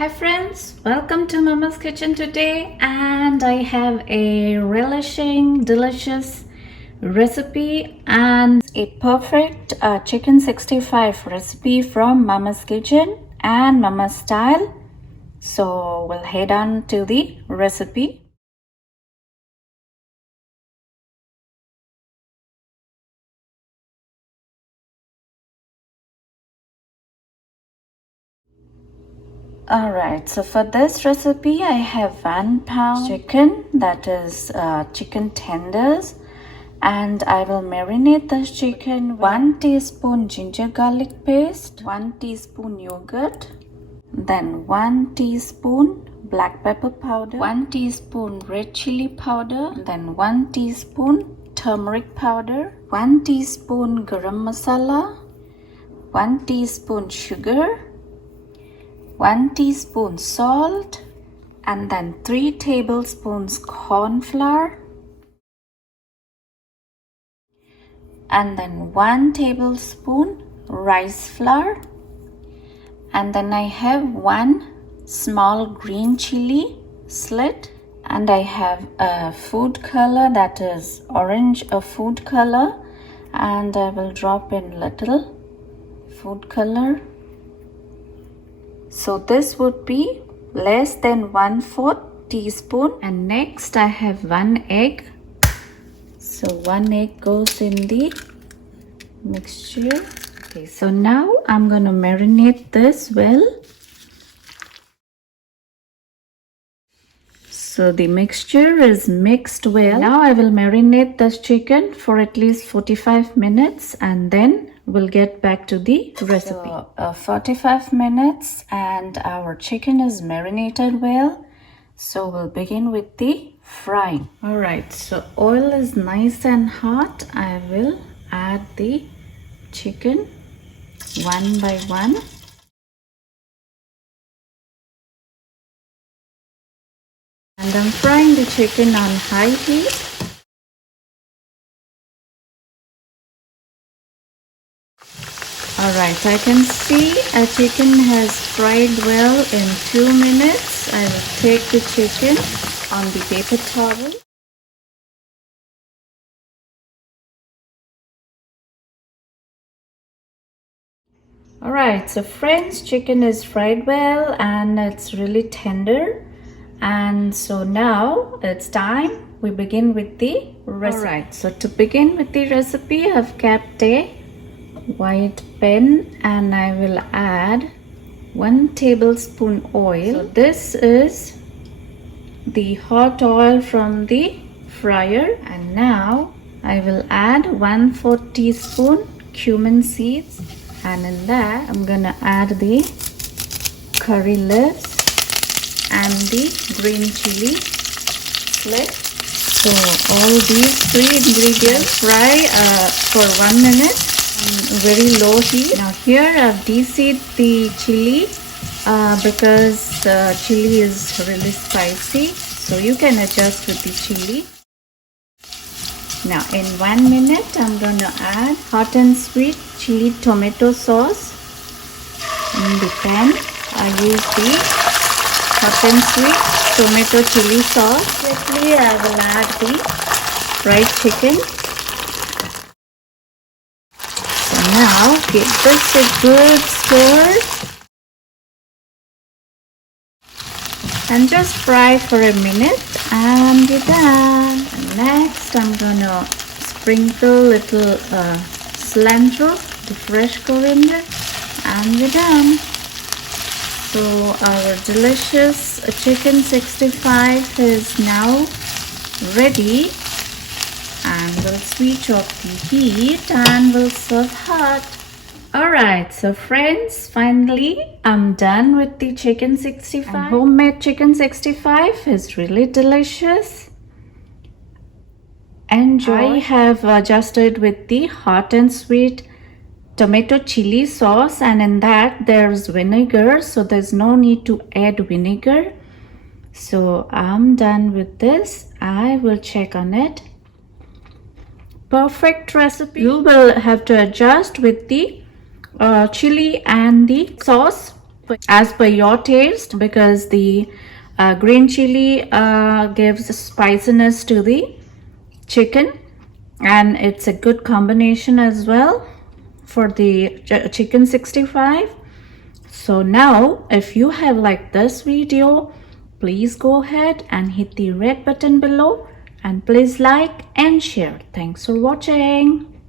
Hi friends, welcome to Mama's Kitchen today, and I have a relishing, delicious recipe and a perfect chicken 65 recipe from Mama's Kitchen and Mama's Style. So we'll head on to the recipe. Alright, so for this recipe I have 1 pound chicken, that is chicken tenders, and I will marinate this chicken with 1 teaspoon ginger garlic paste, 1 teaspoon yogurt, then 1 teaspoon black pepper powder, 1 teaspoon red chili powder, then 1 teaspoon turmeric powder, 1 teaspoon garam masala, 1 teaspoon sugar, 1 teaspoon salt, and then 3 tablespoons corn flour, and then 1 tablespoon rice flour, and then I have 1 small green chili slit, and I have a food color, that is orange food color, and I will drop in little food color. So this would be less than 1/4 teaspoon. And next I have 1 egg. So 1 egg goes in the mixture. Okay, so now I'm going to marinate this well. So the mixture is mixed well. Now I will marinate this chicken for at least 45 minutes and then we'll get back to the recipe. So, 45 minutes and our chicken is marinated well. So we'll begin with the frying. Alright, so oil is nice and hot. I will add the chicken one by one. And I'm frying the chicken on high heat. Alright, I can see a chicken has fried well in 2 minutes. I will take the chicken on the paper towel. Alright, so friends, chicken is fried well and it's really tender. And so now it's time we begin with the recipe. Alright, so to begin with the recipe, I've kept a white pan and I will add 1 tablespoon oil. So this is the hot oil from the fryer, and now I will add 1/4 teaspoon cumin seeds, and in that I'm gonna add the curry leaves and the green chili slit. So all these 3 ingredients fry for 1 minute on very low heat. Now here I've de-seeded the chili because the chili is really spicy, so you can adjust with the chili. Now in 1 minute I'm going to add hot and sweet chili tomato sauce in the pan. I use the hot and sweet tomato chili sauce. Quickly I will add the fried chicken. So now give this a good stir and just fry for a minute and you're done. And next I'm gonna sprinkle little cilantro, the fresh coriander, and we're done. So our delicious chicken 65 is now ready, and we'll switch off the heat and we'll serve hot. Alright, so friends, finally I'm done with the chicken 65. And homemade chicken 65 is really delicious. Enjoy. I have adjusted with the hot and sweet tomato chili sauce, and in that there's vinegar, so there's no need to add vinegar. So I'm done with this. I will check on it. Perfect recipe. You will have to adjust with the chili and the sauce as per your taste, because the green chili gives spiciness to the chicken, and it's a good combination as well for the chicken 65. So now, if you have liked this video, please go ahead and hit the red button below, and please like and share. Thanks for watching.